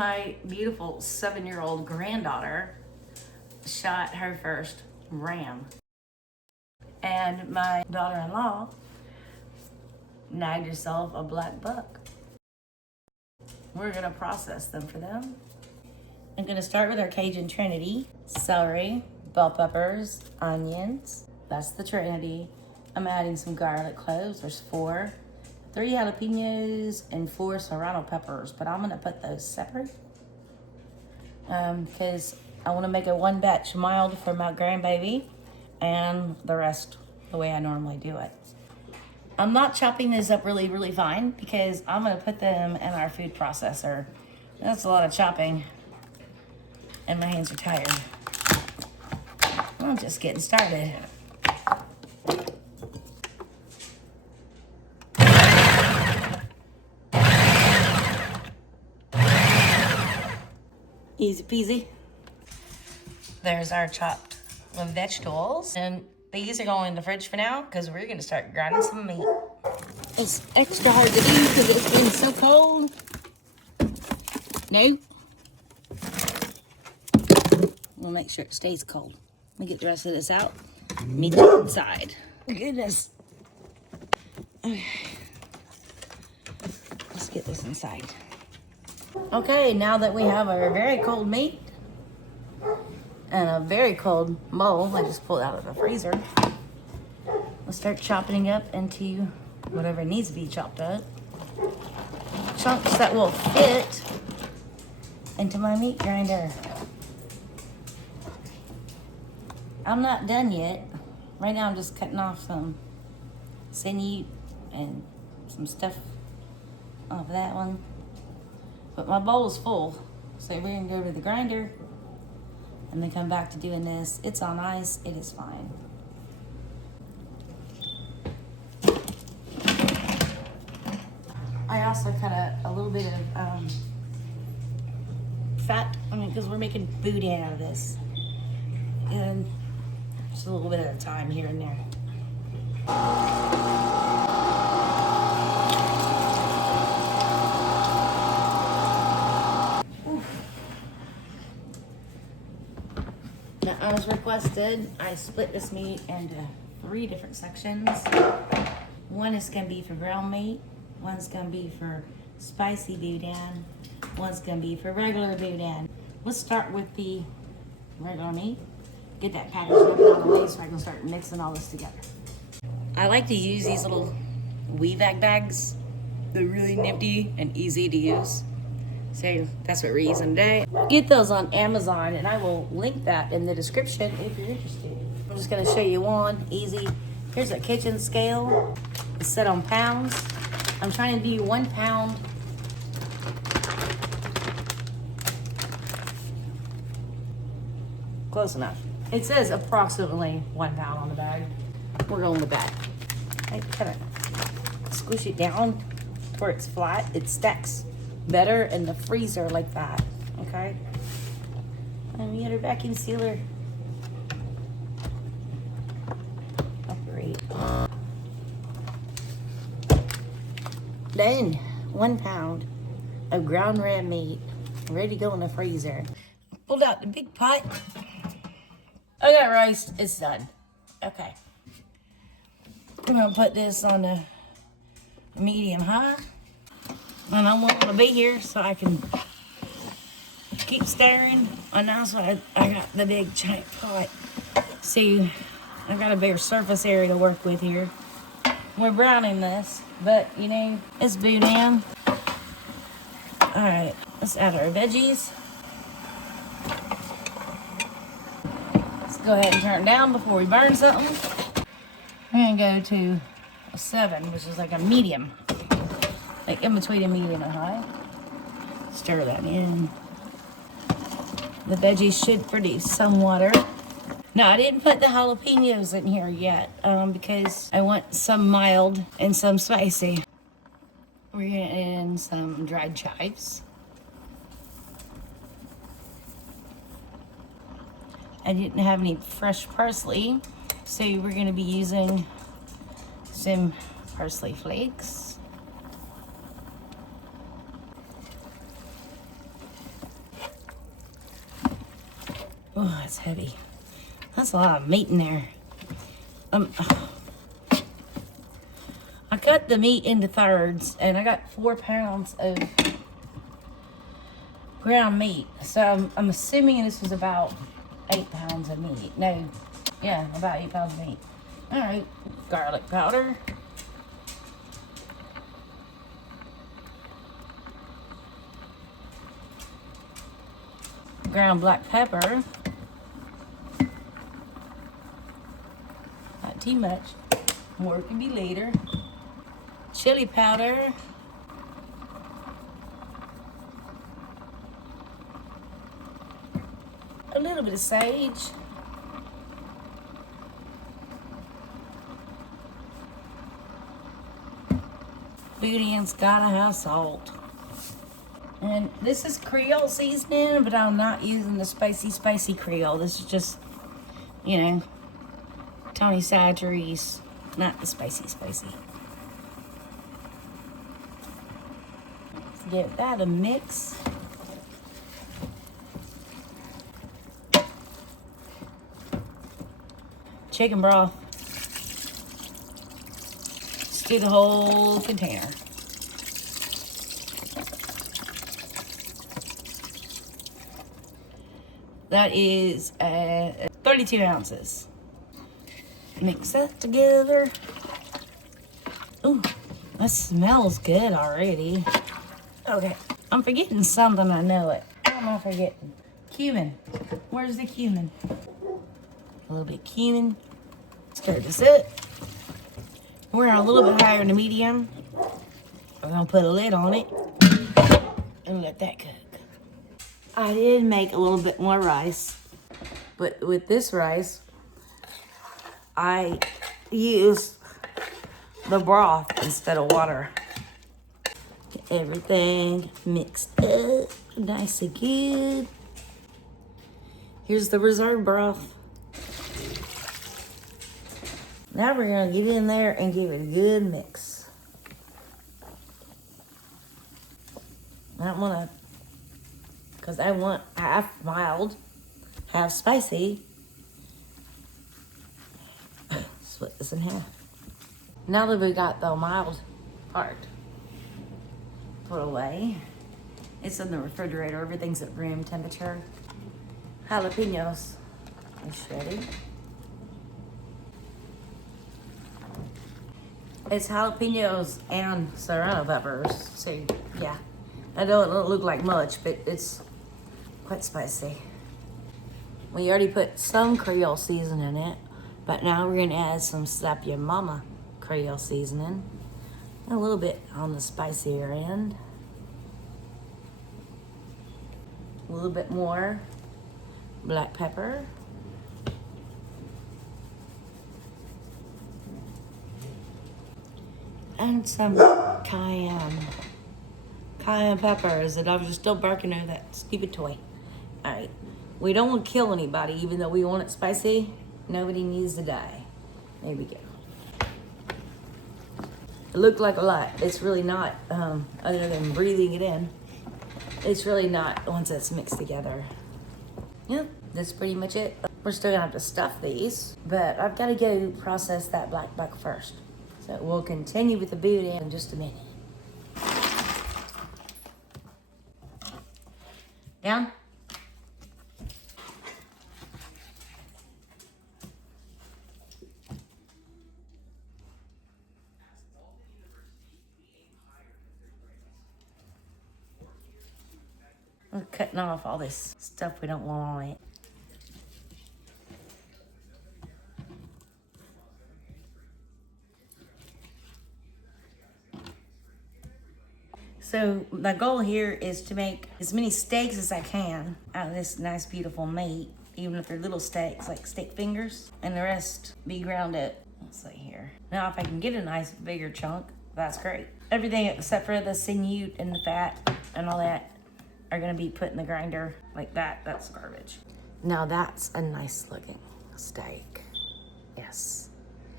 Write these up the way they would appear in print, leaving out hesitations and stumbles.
my beautiful 7-year-old granddaughter shot her first ram. And my daughter-in-law nagged herself a black buck. We're gonna process them for them. I'm gonna start with our Cajun Trinity. Celery, bell peppers, onions. That's the Trinity. I'm adding some garlic cloves, there's 4. 3 jalapeños and 4 serrano peppers, but I'm gonna put those separate because I wanna make a 1 batch mild for my grandbaby and the rest the way I normally do it. I'm not chopping this up really, really fine because I'm gonna put them in our food processor. That's a lot of chopping and my hands are tired. I'm just getting started. Easy peasy. There's our chopped vegetables. And these are going in the fridge for now because we're gonna start grinding some meat. It's extra hard to do because it's been so cold. No. We'll make sure it stays cold. Let me get the rest of this out. Meat inside. Goodness. Okay. Let's get this inside. Okay, now that we have our very cold meat and a very cold mold, I just pulled out of the freezer. Let's start chopping it up into whatever needs to be chopped up. Chunks that will fit into my meat grinder. I'm not done yet. Right now I'm just cutting off some sinew and some stuff off that one. But my bowl is full, so we're gonna go to the grinder and then come back to doing this. It's on ice, it is fine. I also cut a little bit of fat, because we're making boudin out of this. And just a little bit at a time here and there. Now, as requested, I split this meat into 3 different sections. One is gonna be for ground meat, one's gonna be for spicy boudin, one's gonna be for regular boudin. Let's start with the regular meat. Get that package up out of the way so I can start mixing all this together. I like to use these little Weevac bags. They're really nifty and easy to use. So that's what we're using today. Get those on Amazon and I will link that in the description if you're interested. I'm just gonna show you one, easy. Here's a kitchen scale. It's set on pounds. I'm trying to do 1 pound. Close enough. It says approximately 1 pound on the bag. We're going with that. I kind of squish it down where it's flat. It stacks better in the freezer like that, okay? And we get our vacuum sealer. Operate. Then 1 pound of ground red meat ready to go in the freezer. Pulled out the big pot. I got rice, it's done. Okay. I'm gonna put this on the medium high. And I want to be here so I can keep stirring. And also I got the big giant pot. See, I got a bigger surface area to work with here. We're browning this, but you know, it's boudin. All right, let's add our veggies. Let's go ahead and turn it down before we burn something. We're gonna go to a 7, which is like a medium. Like in between a medium and high. Stir that in. The veggies should produce some water. Now, I didn't put the jalapeños in here yet because I want some mild and some spicy. We're gonna add in some dried chives. I didn't have any fresh parsley, so we're gonna be using some parsley flakes. Oh, that's heavy. That's a lot of meat in there. I cut the meat into thirds, and I got 4 pounds of ground meat. So I'm assuming this was about 8 pounds of meat. No, yeah, about 8 pounds of meat. All right, garlic powder. Ground black pepper. Not too much. More can be later. Chili powder. A little bit of sage. Boudin's gotta have salt. And this is Creole seasoning, but I'm not using the spicy Creole. This is just, you know, Tony Chachere's, not the spicy. Let's give that a mix. Chicken broth. Let's do the whole container. That is 32 ounces. Mix that together. Ooh, that smells good already. Okay, I'm forgetting something, I know it. What am I forgetting? Cumin. Where's the cumin? A little bit of cumin. Stir this up. We're a little bit higher than medium. We're gonna put a lid on it and let that cook. I did make a little bit more rice, but with this rice, I used the broth instead of water. Get everything mixed up nice and good. Here's the reserve broth. Now we're gonna get in there and give it a good mix. I don't wanna, because I want half mild, half spicy. Split this in half. Now that we got the mild part put away, it's in the refrigerator. Everything's at room temperature. Jalapeños is shredded. It's jalapeños and serrano peppers. So yeah, I know it don't look like much, but it's quite spicy. We already put some Creole seasoning in it, but now we're gonna add some Slap Your Mama Creole seasoning. A little bit on the spicier end. A little bit more black pepper. And some cayenne peppers that I was just still barking over that stupid toy. All right, we don't want to kill anybody, even though we want it spicy. Nobody needs to die. There we go. It looked like a lot. It's really not, other than breathing it in. It's really not once it's mixed together. Yep, that's pretty much it. We're still gonna have to stuff these, but I've got to go process that black buck first. So we'll continue with the boudin in just a minute. Down. We're cutting off all this stuff we don't want on it. So the goal here is to make as many steaks as I can out of this nice, beautiful meat, even if they're little steaks, like steak fingers, and the rest be ground up. Let's see here. Now, if I can get a nice, bigger chunk, that's great. Everything except for the sinew and the fat and all that are gonna be put in the grinder like that. That's garbage. Now that's a nice looking steak. Yes.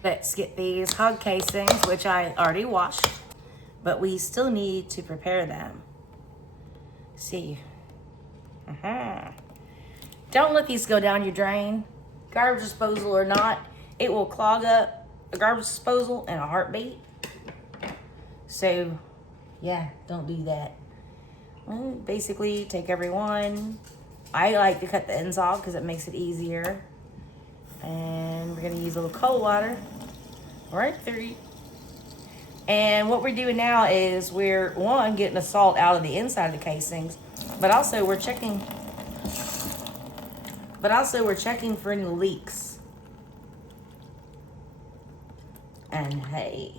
Let's get these hog casings, which I already washed, but we still need to prepare them. See. Don't let these go down your drain. Garbage disposal or not, it will clog up a garbage disposal in a heartbeat. So, yeah, don't do that. Well, basically, take every one. I like to cut the ends off because it makes it easier. And we're gonna use a little cold water right through. And what we're doing now is we're, one, getting the salt out of the inside of the casings, but also we're checking for any leaks. And hey,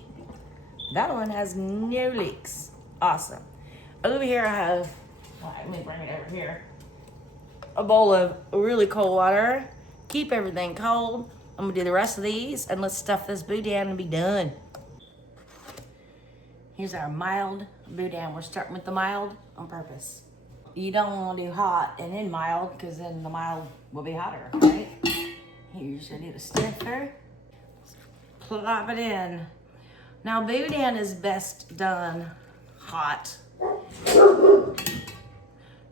that one has no leaks. Awesome. Over here I have, let me bring it over here, a bowl of really cold water. Keep everything cold. I'm gonna do the rest of these and let's stuff this boudin and be done. Here's our mild boudin. We're starting with the mild on purpose. You don't want to do hot and then mild because then the mild will be hotter, right? Here's your little stiffer. Plop it in. Now boudin is best done hot,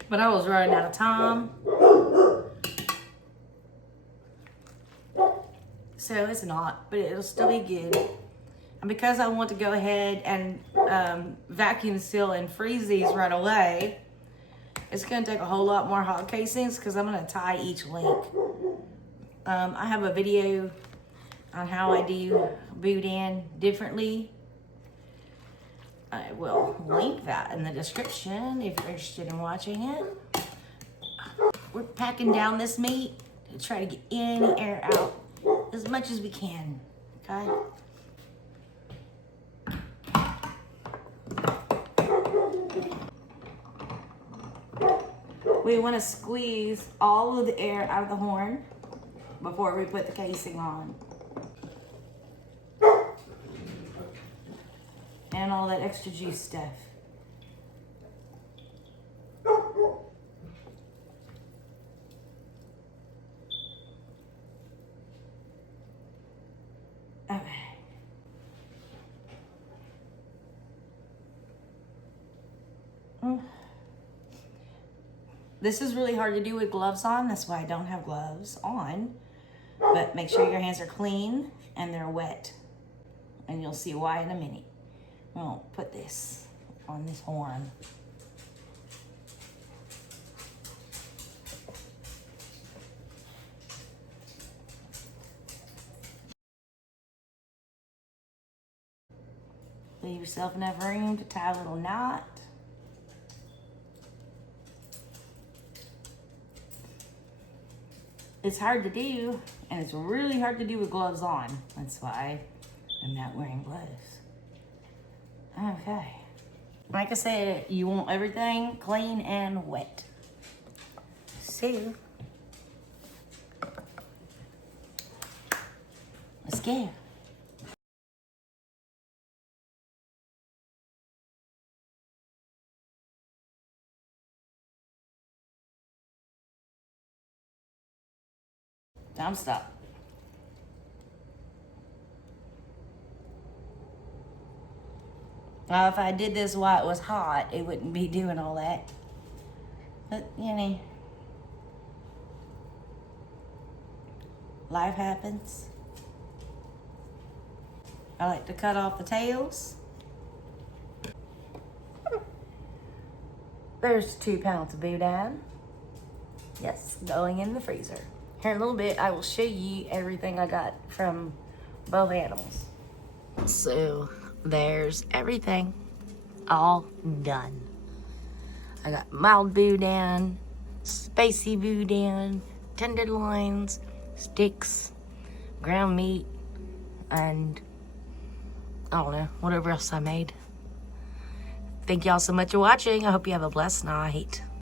but I was running out of time. So it's not, but it'll still be good. And because I want to go ahead and vacuum seal and freeze these right away, it's gonna take a whole lot more hot casings because I'm gonna tie each link. I have a video on how I do boudin differently. I will link that in the description if you're interested in watching it. We're packing down this meat to try to get any air out as much as we can, okay? We want to squeeze all of the air out of the horn before we put the casing on. And all that extra juice stuff. Okay. This is really hard to do with gloves on. That's why I don't have gloves on. But make sure your hands are clean and they're wet. And you'll see why in a minute. We'll put this on this horn. Leave yourself enough room to tie a little knot. It's hard to do, and it's really hard to do with gloves on. That's why I'm not wearing gloves. Okay. Like I said, you want everything clean and wet. So, let's go. Time stop. Now, if I did this while it was hot, it wouldn't be doing all that. But, you know, life happens. I like to cut off the tails. There's 2 pounds of boudin. Yes, going in the freezer. Here in a little bit, I will show you everything I got from both animals. So, there's everything all done. I got mild boudin, spicy boudin, tenderloins, sticks, ground meat, and I don't know, whatever else I made. Thank y'all so much for watching. I hope you have a blessed night.